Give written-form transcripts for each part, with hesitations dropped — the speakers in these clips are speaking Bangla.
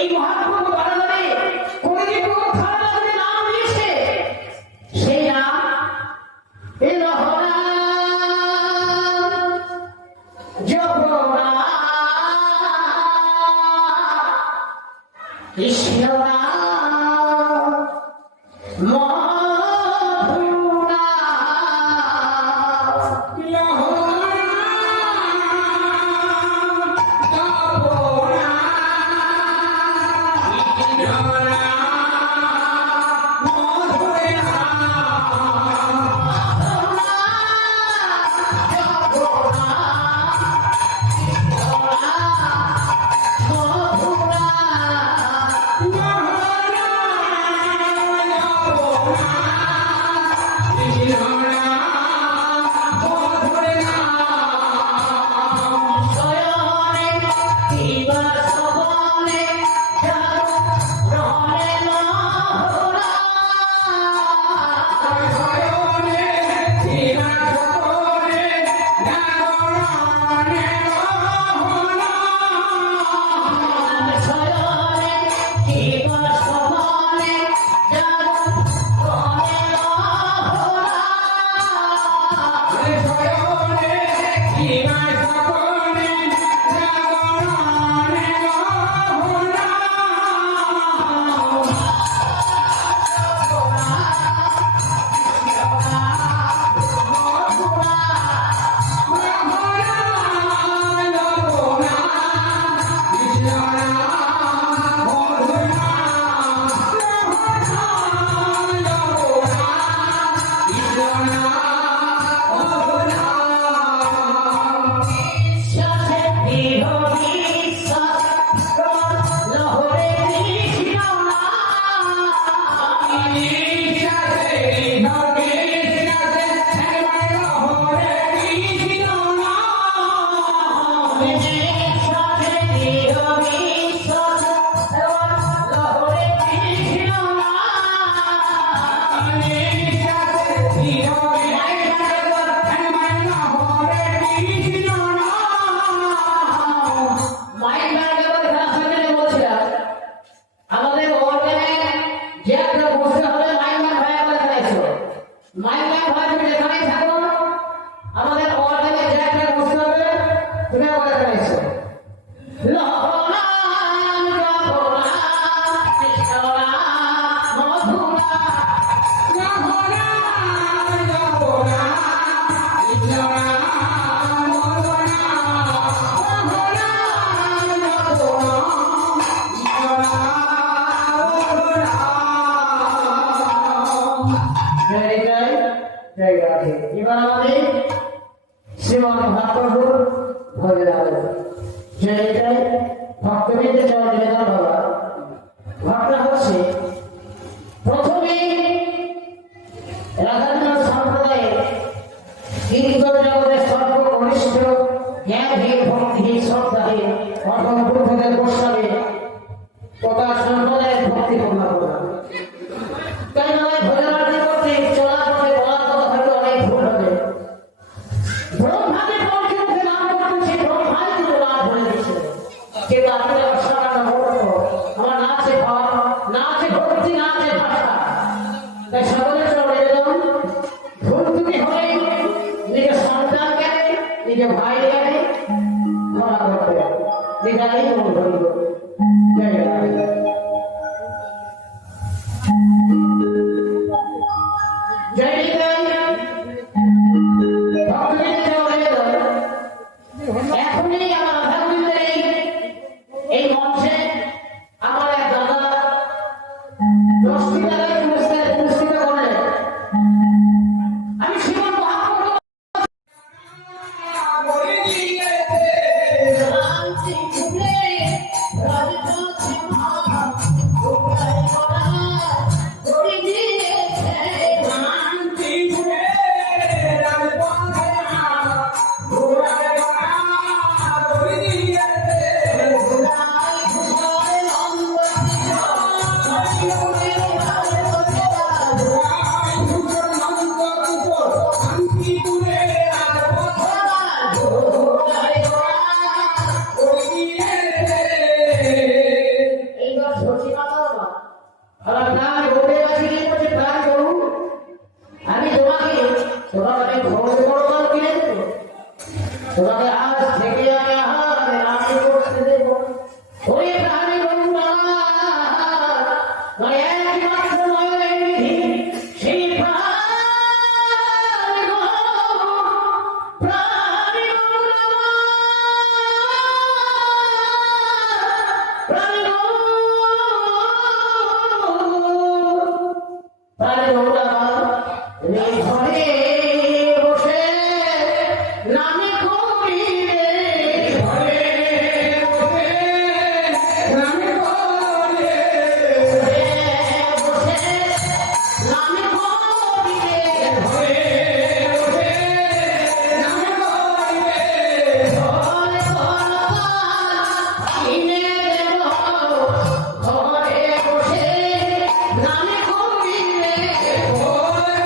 এই কৃষ্ণ এবার আমাদের শ্রীমন ভাগবত ভজে যাবে সেইটাই ভক্তবৃন্দের জন্য নিবেদন বাবা ঘটনা হচ্ছে প্রথমে রাধাকৃষ্ণ সম্প্রদায়ের কীর্তন জগতের সর্বকনিষ্ঠ জ্ঞানহীন ভক্তিহীন শ্রদ্ধাহীন অথম বুদ্ধদের প্রস্তাবে তথা সম্প্রদায়ের ভক্তি পূর্ণ করা তাই নয় ভোজনার্থী করতে চলা পথে বলা কথা হয়তো অনেক ভুল হবে ব্রহ্মাকে পক্ষে মুখে নাম করতেন সেই ব্রহ্মাই কিন্তু নাম ভুলে দিচ্ছে কিন্তু আপনাদের অসাধারণ মুহূর্ত আমার না আছে ভাব না আছে ভক্তি না আছে ভাষা তাই সকলের জন্য নিবেদন ভুল ত্রুটি হলে নিজের সন্তানকে নিজের ভাইকে ক্ষমা করতে নিজেরাই অনুভব করবে জয় রাধে Thank you. প্রাণী গো, প্রাণী গৌরা এই ঘরে বসে নামে করি রে, ঘরে বসে নামে করি রে, বসে নামে করি রে, ঘরে বসে নামে করি রে, ঘরে কিনে দেব, ঘরে বসে নামে করি রে, ঘরে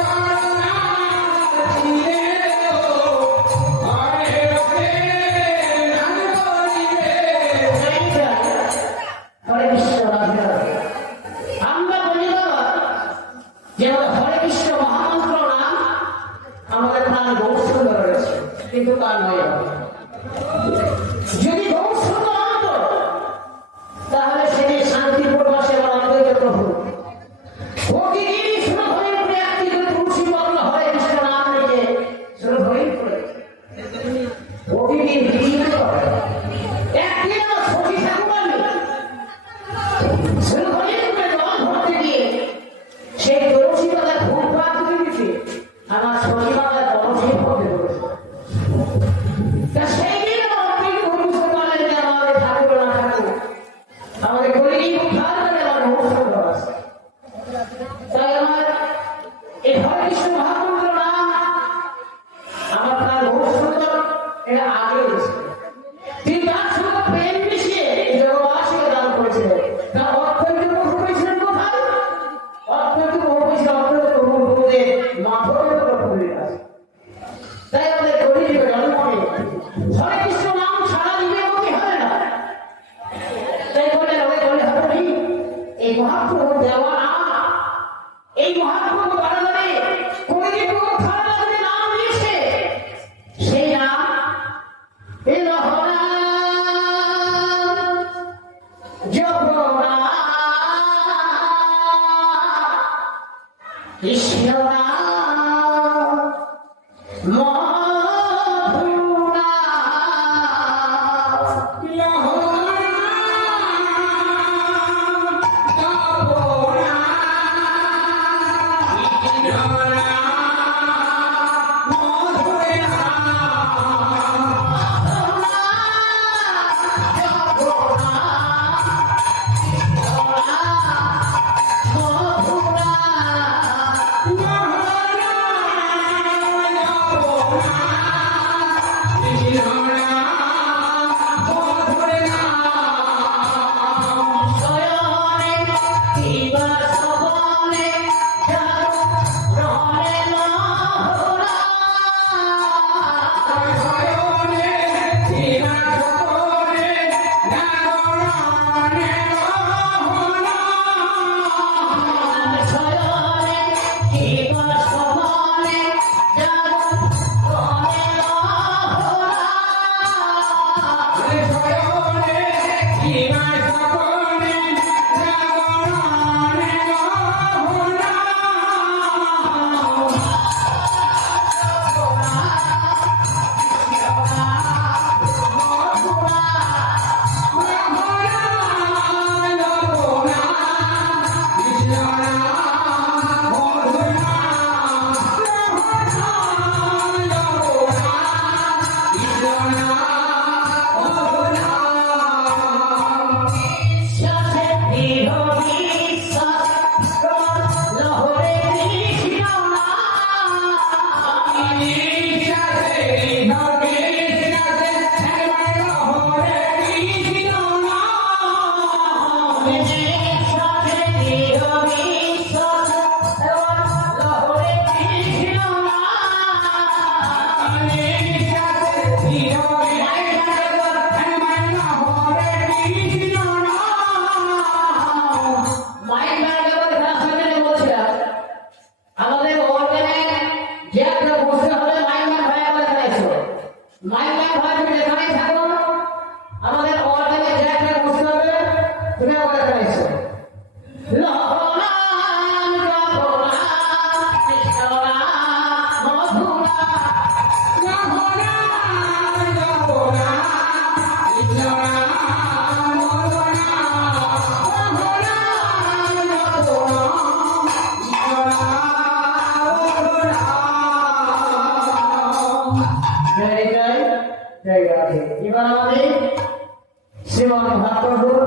শ্রীমান মহাপ্রভুর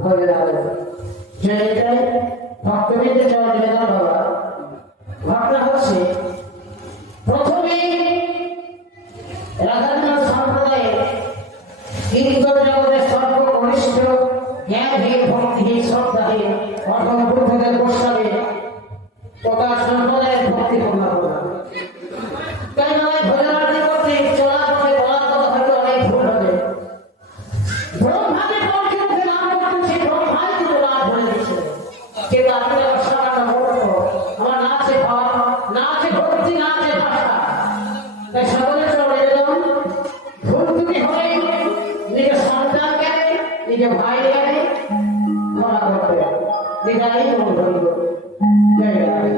ভোগে লাগবে সেইটাই ভক্তবৃন্দের চরণ নিবেদন বাবা। ঘটনা হচ্ছে প্রথমে রাধারনাথ সম্প্রদায়ের কীর্তন জগতের সর্বকনিষ্ঠ জ্ঞানহীন ভক্তিহীন শ্রদ্ধাহীন অথম বুদ্ধদের প্রস্তাবে তথা সম্প্রদায়ের ভক্তি পূর্ণ করলাম। তাই নয় ভোজনার্থী করতে চলার পথে বলার কথা হয়তো অনেক ভুল হবে। ব্রহ্মাকে পক্ষে মুখে নাম করতেছি, ব্রহ্মাই কিন্তু নাম ধরে দিচ্ছে, কিন্তু আপনি অসামান্য মূর্খ। আমার না আছে ভাব, না আছে ভক্তি, না আছে ভাষা। তাই সকলের চরণে নিবেদন, ভুল ত্রুটি হলে নিজের সন্তানকে, নিজের ভাইকে ক্ষমা করবে। বিদায়ী মঙ্গল। জয় রাধে।